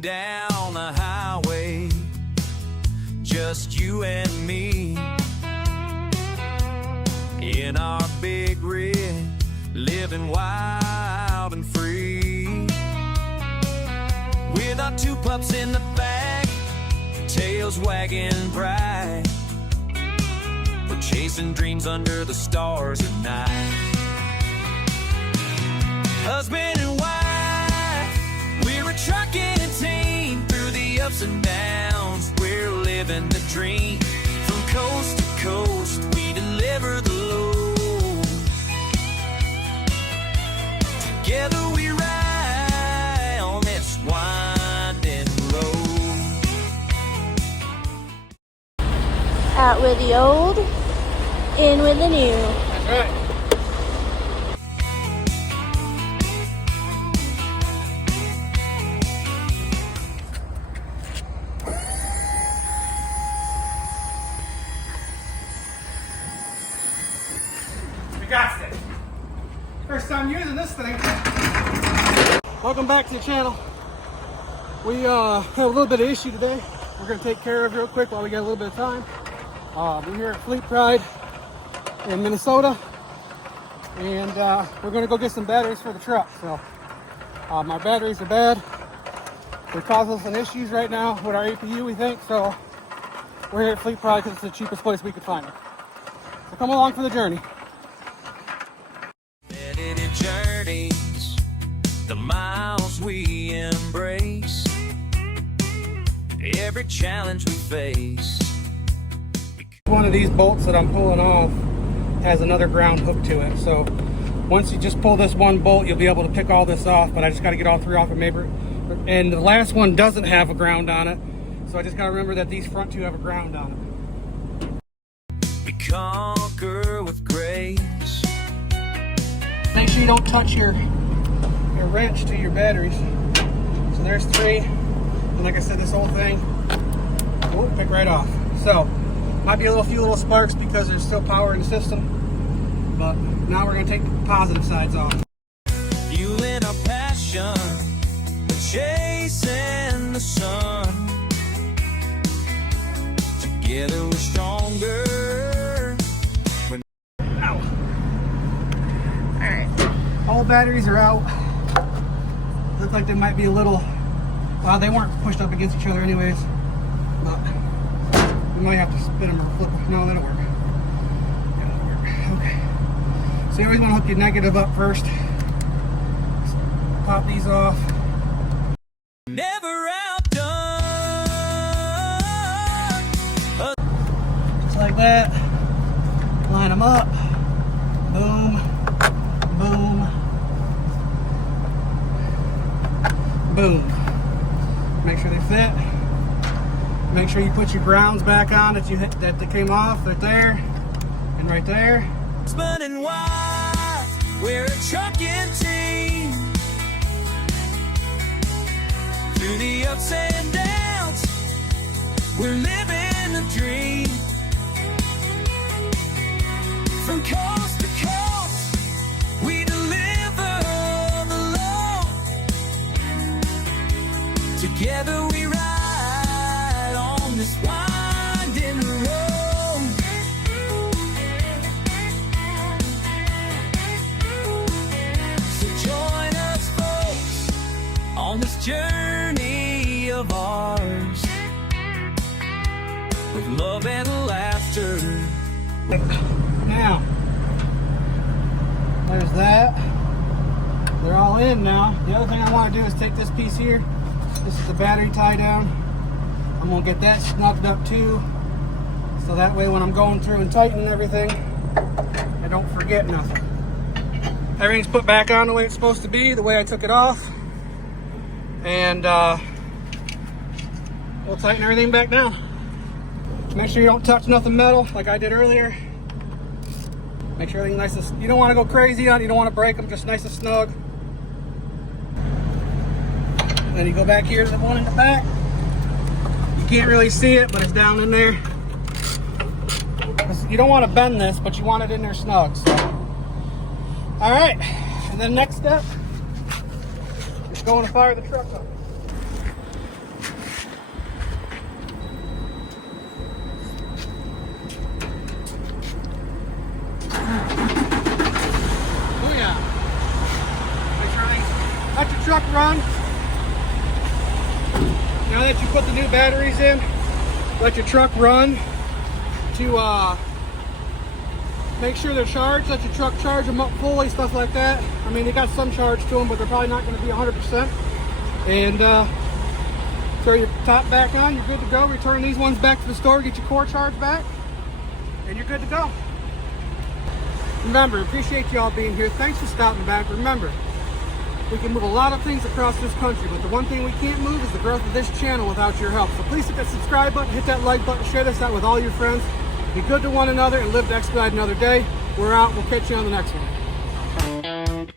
Driving down the highway, just you and me, in our big rig, living wild and free. With our two pups in the back, tails wagging bright, we're chasing dreams under the stars at night. Husband and wife, we're a trucking team. Through the ups and downs, we're living the dream. From coast to coast, we deliver the load. Together we ride on this winding road. Out with the old, in with the new. That's right. Got it. First time using this thing. Welcome back to the channel. We have a little bit of issue today. We're going to take care of real quick while we got a little bit of time. We're here at Fleet Pride in Minnesota, and we're going to go get some batteries for the truck. So my batteries are bad. They're causing us some issues right now with our APU, we think. So we're here at Fleet Pride because it's the cheapest place we could find it. So come along for the journey. Journeys, the miles we embrace, every challenge we face. One of these bolts that I'm pulling off has another ground hook to it, so once you just pull this one bolt, you'll be able to pick all this off, but I just got to get all three off of maybe. And the last one doesn't have a ground on it, so I just got to remember that these front two have a ground on it. We conquer with grace. Make sure you don't touch your wrench to your batteries. So there's three, and like I said, this whole thing will pick right off. So might be a few little sparks because there's still power in the system, but now we're going to take the positive sides off. Fueling our passion, chasing the sun. Together we're stronger. All batteries are out. Look like they might be a little, well, they weren't pushed up against each other anyways, but we might have to spin them or flip them. No, that'll work. That'll work. Okay. So you always want to hook your negative up first. Pop these off. Never outdone. Just like that. Line them up. Boom. Boom. Boom. Make sure they fit. Make sure you put your grounds back on that they came off right there and right there. Husband and wife, we're a trucking team. Through the ups and downs, we're living a dream. From coast to coast, we deliver the load. Together we ride on this winding road. So join us, folks, on this journey of ours, with love and laughter. Now, there's that. They're all in now. The other thing I want to do is take this piece here. This is the battery tie down. I'm going to get that snugged up too, so that way when I'm going through and tightening everything, I don't forget nothing. Everything's put back on the way it's supposed to be, the way I took it off. And we'll tighten everything back down. Make sure you don't touch nothing metal like I did earlier. Make sure everything's nice and, you don't want to go crazy on it, you don't want to break them, just nice and snug. And then you go back here to the one in the back. You can't really see it, but it's down in there. You don't want to bend this, but you want it in there snug. So. All right, and then next step is going to fire the truck up. let you put the new batteries in, let your truck run to make sure they're charged, let your truck charge them up fully, stuff like that. I mean, they got some charge to them, but they're probably not going to be 100%. And throw your top back on, you're good to go. Return these ones back to the store, get your core charge back, and you're good to go. Remember, appreciate y'all being here. Thanks for stopping back. Remember, we can move a lot of things across this country, but the one thing we can't move is the growth of this channel without your help. So please hit that subscribe button, hit that like button, share this out with all your friends. Be good to one another and live to expedite another day. We're out. We'll catch you on the next one.